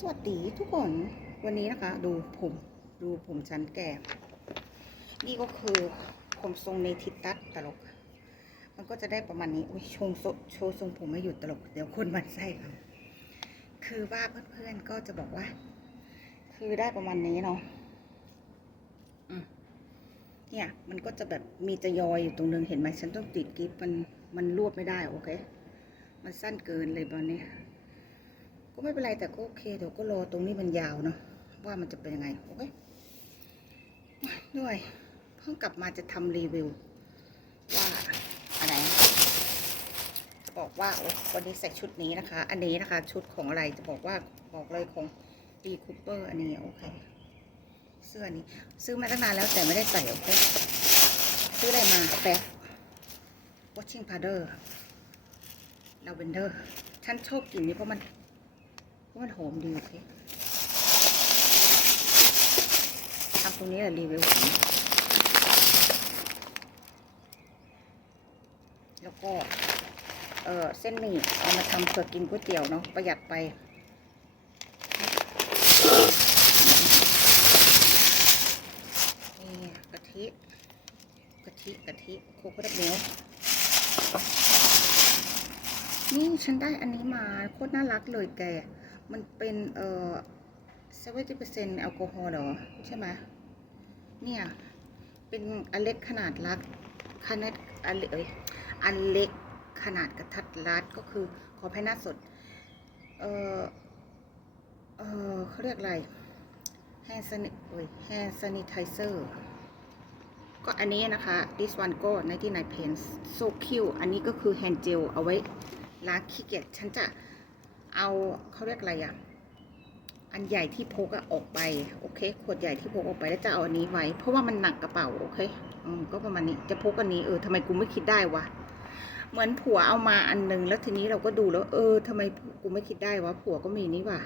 สวัสดีทุกคนวันนี้นะคะ ดูผมดูผมชั้นแก่นี่ก็คือผมทรงเนทิตัสตลก มันก็จะได้ประมาณนี้โอ้ยชงโซโชว์ทรงผมไม่หยุดตลก เดี๋ยวคนมันไส้ครับคือว่าเพื่อนๆก็จะบอกว่า คือได้ประมาณนี้เนาะเนี่ยมันก็จะแบบมีจะยอยอยู่ตรงนึงเห็นไหมฉันต้องติดกิฟมันมันรวบไม่ได้โอเค มันสั้นเกินเลยตอนนี้ ก็ไม่เป็นไรแต่ก็โอเคเดี๋ยวก็รอตรงนี้มันยาวเนาะว่ามันจะเป็นยังไงโอเคด้วยเพิ่งกลับมาจะทำรีวิว ว่าอะไรจะบอกว่าโอ้วันนี้ใส่ชุดนี้นะคะ อันนี้นะคะ ชุดของอะไรจะบอกว่าบอกเลยของดีคูเปอร์อันนี้โอเคเสื้อนี้ ซื้อมาตั้งนานแล้วแต่ไม่ได้ใส่โอเคซื้ออะไรมาแป๊บ washing powder lavender ฉันชอบกลิ่นนี้เพราะมัน มันหอมดีโอเคทำตรงนี้แหละรีวิวผมแล้วก็ เออเส้นหมี่เอามาทำเผื่อกินก๋วยเตี๋ยวเนาะประหยัดไปนี่กะทิกะทิกะทิโคโค่ดับเบิลนี่ฉันได้อันนี้มาโคตรน่ารักเลยแก มันเป็นเอ่อ70%แอลกอฮอล์เหรอ ใช่ไหมเนี่ย เป็นอันเล็กขนาดรัดขนาดอันเล็กอันเล็กขนาดกระทัดรัดก็คือขอพหน้าสด เออเออเขาเรียกอะไร hand sanit เอ้ย hand sanitizer ก็อันนี้นะคะ this one ก็99 pence so cute อันนี้ก็คือ hand gel เอาไว้ล้างขี้เกียจฉันจะ เอาเขาเรียกอะไรอะอันใหญ่ที่พกอะออกไป โอเค ขวดใหญ่ที่พกออกไปแล้วจะเอาอันนี้ไว้ เพราะว่ามันหนักกระเป๋า โอเค อืม ก็ประมาณนี้ จะพกอันนี้ เออทำไมกูไม่คิดได้วะ เหมือนผัวเอามาอันหนึง แล้วทีนี้เราก็ดูแล้ว เออทำไมกูไม่คิดได้วะ ผัวก็มีนี่ว่ะ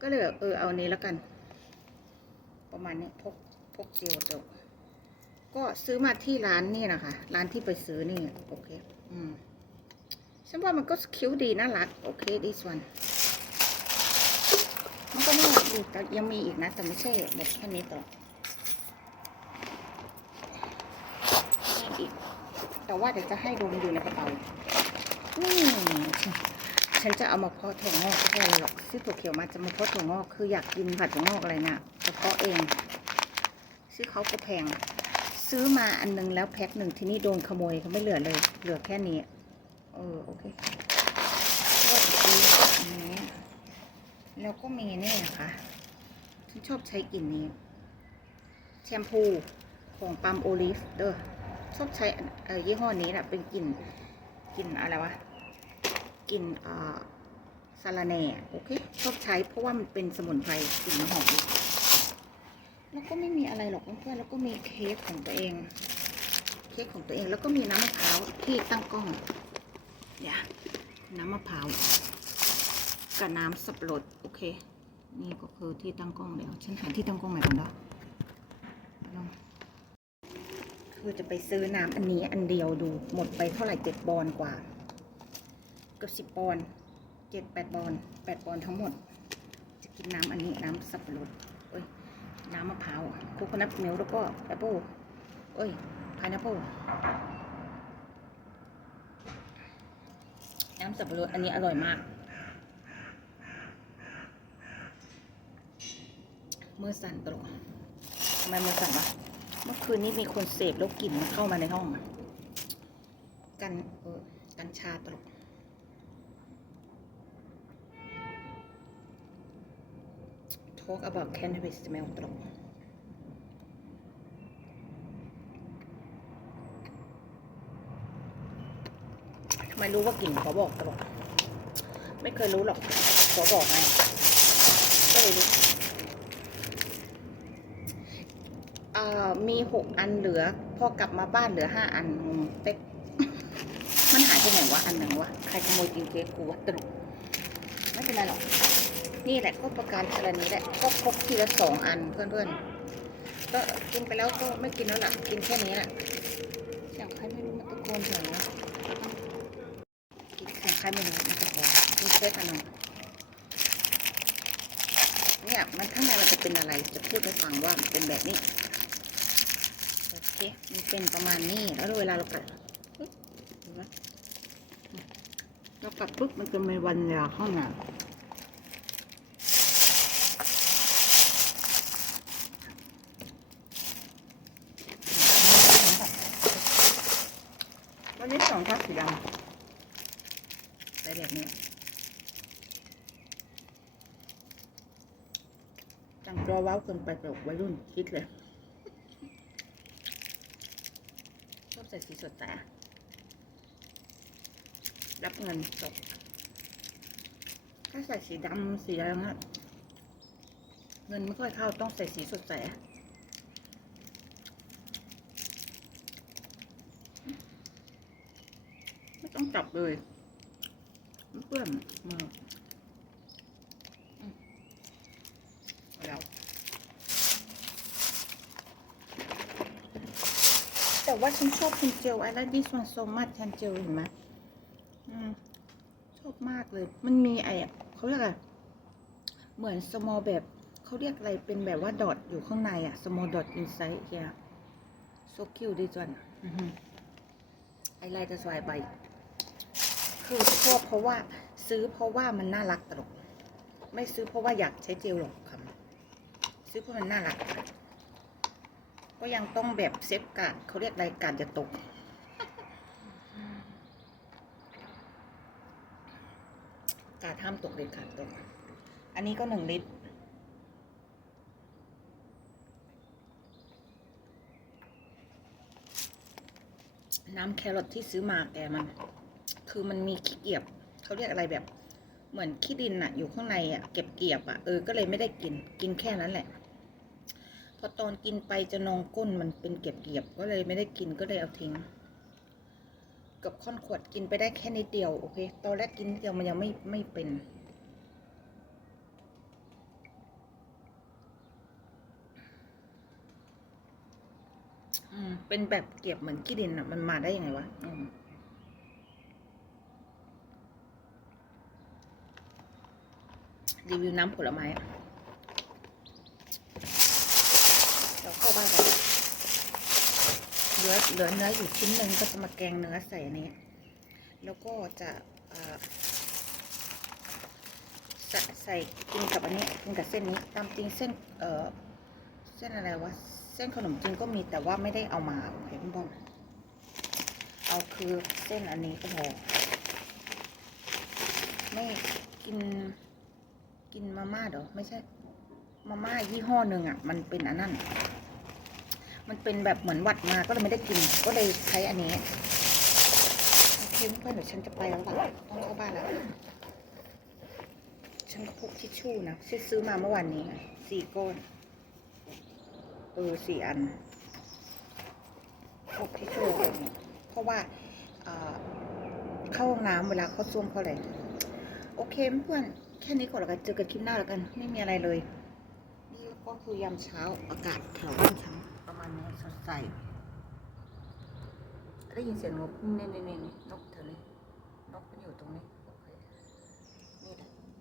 ก็เลยแบบเออ เอานี้แล้วกัน ประมาณนี้ พก พกเจลเจลก็ซื้อมาที่ร้านนี่นะคะ ร้านที่ไปซื้อนี่ โอเค อืม ฉันว่ามันก็คิ้วดีน่ารัก โอเค this one มันก็น่ารักดีแต่ยังมีอีกนะ แต่ไม่ใช่แบบแค่นี้ต่อมีอีก แต่ว่าเดี๋ยวจะให้ดมอยู่ในกระเป๋านี่ฉันจะเอามาเพาะถั่วงอกไม่ใช่อะไรหรอกซื้อถั่วเขียวมาจะมาเพาะถั่วงอกคืออยากกินผัดถั่วงอกอะไรนะ่ะจะเพาะเองซื้อเขาก็แพง ซื้อมาอันนึงแล้วแพ็คหนึ่งที่นี่โดนขโมยเขาไม่เหลือเลย เหลือแค่นี้ เออโอเคก็ซื้ออันนี้แล้วก็มีนี่นะคะฉันชอบใช้กลิ่นนี้ แชมพูของปั๊มโอลิฟเด้อชอบใช้ยี่ห้อนี้แหละเป็นกลิ่นกลิ่นอะไรวะกลิ่นอ่อซาลาแหน่โอเคชอบใช้เพราะว่ามันเป็นสมุนไพรกลิ่นหอมแล้วก็ไม่มีอะไรหรอกเพื่อนๆแล้วก็มีเค้กของตัวเอง เค้กของตัวเองแล้วก็มีน้ำมะพร้าวที่ตั้งกล้อง อย่าน้ำมะพร้าวกับน้ำสับปะรดโอเค นี่ก็คือที่ตั้งกล้องเดี๋ยวฉันหาที่ตั้งกล้องใหม่ก่อนเด้อลองคือจะไปซื้อน้ำอันนี้อันเดียวดู หมดไปเท่าไหร่เจ็ดบอลกว่าเกือบสิบปอนด์เจ็ดแปดบอลแปดบอลทั้งหมด จะกินน้ำอันนี้น้ำสับปะรดเอ้ยน้ำมะพร้าวโคโคนัทมิลแล้วก็แอปเปิลเอ้ยพายแอปเปิล น้ำสับปะรดอันนี้อร่อยมาก มือสั่นตลกทำไมมือสั่นวะเมื่อคืนนี้มีคนเสพแล้วกลิ่นมันเข้ามาในห้องกันเออกัญชาตลก talk about cannabis smell ตลก ไม่รู้ว่ากลิ่นเขอบอกตลอดไม่เคยรู้หรอกเขอบอกไงก็เลยรู้เอ่อมีหกอันเหลือ พอกลับมาบ้านเหลือห้าอันเป๊กมันหายไปไหนวะ อันหนึ่งวะ ใครขโมยกินเค้กกูวะตลกไม่เป็นไรหรอก นี่แหละก็ประการชนนี้แหละก็พกทีละสองอันเพื่อนๆก็กินไปแล้วก็ไม่กินแล้วล่ะกินแค่นี้แหละเสียงใครไม่รู้มันตะโกนเสียงนะกิน ใครไม่รู้มันจะพอมีเค้กอันหนึ่งเนี่ยมันข้างในมันจะเป็นอะไรจะพูดให้ฟังว่ามันเป็นแบบนี้โอเคมันเป็นประมาณนี้แล้วเวลาเรากัดเห็นไหมเรากัดปุ๊บมันจะมีวันยาข้างในนี้สองทับสีดำไปแบบนี้ จังรอว้าเกินไปแบบวัยรุ่นคิดเลย ชอบใส่สีสดใสรับเงินสด ถ้าใส่สีดำสีอะไรเงี้ยเงินไม่ค่อยเข้าต้องใส่สีสดใสไม่ต้องจับเลยเปื้อนมือมเอาแล้ว แต่ ว่าฉันชอบคุณเจล I like this one so much ฉันเจลเห็นไหมอืมชอบมากเลย มันมีไอเขาเรียกอะไรเหมือน small แบบเขาเรียกอะไรเป็นแบบว่าดอทอยู่ข้างในอะ small dot inside here so cute this one อือฮึ I like this one by คือชอบเพราะว่าซื้อเพราะว่ามันน่ารักตลก ไม่ซื้อเพราะว่าอยากใช้เจลหรอกค่ะซื้อเพราะมันน่ารัก ก็ยังต้องแบบเซฟการ์ดเขาเรียกอะไรการจะตก การห้ามตกเด็ดขาดตก อันนี้ก็หนึ่งลิตร น้ำแครอทที่ซื้อมาแกมัน คือมันมีขี้เกียบ เขาเรียกอะไรแบบ เหมือนขี้ดินอะอยู่ข้างในอะเก็บเกียบอะเออ ก็เลยไม่ได้กิน กินแค่นั้นแหละ พอตอนกินไปจะนองก้นมันเป็นเก็บเกียบก็เลยไม่ได้กินก็เลยเอาทิ้งกับค่อนขวดกินไปได้แค่นิดเดียวโอเค ตอนแรกกินเดียวมันยังไม่ไม่เป็น อืม เป็นแบบเก็บเหมือนขี้ดินอะ มันมาได้ยังไงวะ อืมรีวิวน้ำผลไม้อะ เดี๋ยวเข้าบ้านกันเหลือเหลือเนื้ออยู่ชิ้นหนึ่งก็จะมาแกงเนื้อใส่อันนี้ แล้วก็จะใส่กินกับอันนี้กินกับเส้นนี้ตามจริงเส้นเอ่อเส้นอะไรวะเส้นขนมจีนก็มีแต่ว่าไม่ได้เอามาเคคุณพ่อเอาคือเส้นอันนี้ก็พอไม่กินกินมาม่าเดี๋ยวไม่ใช่มาม่ายี่ห้อหนึ่งอะ มันเป็นอันนั้น มันเป็นแบบเหมือนหวัดมาก็เลยไม่ได้กิน ก็เลยใช้อันนี้ โอเคเพื่อนเดี๋ยวฉันจะไปแล้วล่ะต้องเข้าบ้านแล้ว ฉันก็พกทิชชู่นะที่ซื้อมาเมื่อวานนี้สี่ก้อนเออสี่อันพกทิชชู่ไปเพราะว่าเอ่อเข้าห้องน้ำเวลาเข้าซ่วมเข้าอะไรโอเคเพื่อนแค่นี้ก่อนแล้วกันเจอกันคลิปหน้าแล้วกัน ไม่มีอะไรเลย นี่ก็คือยามเช้าอากาศแถวบ้านฉัน วันนี้สดใส ได้ยินเสียงนกนี่นี่นี่นกเธอเลยนกมันอยู่ตรงนี้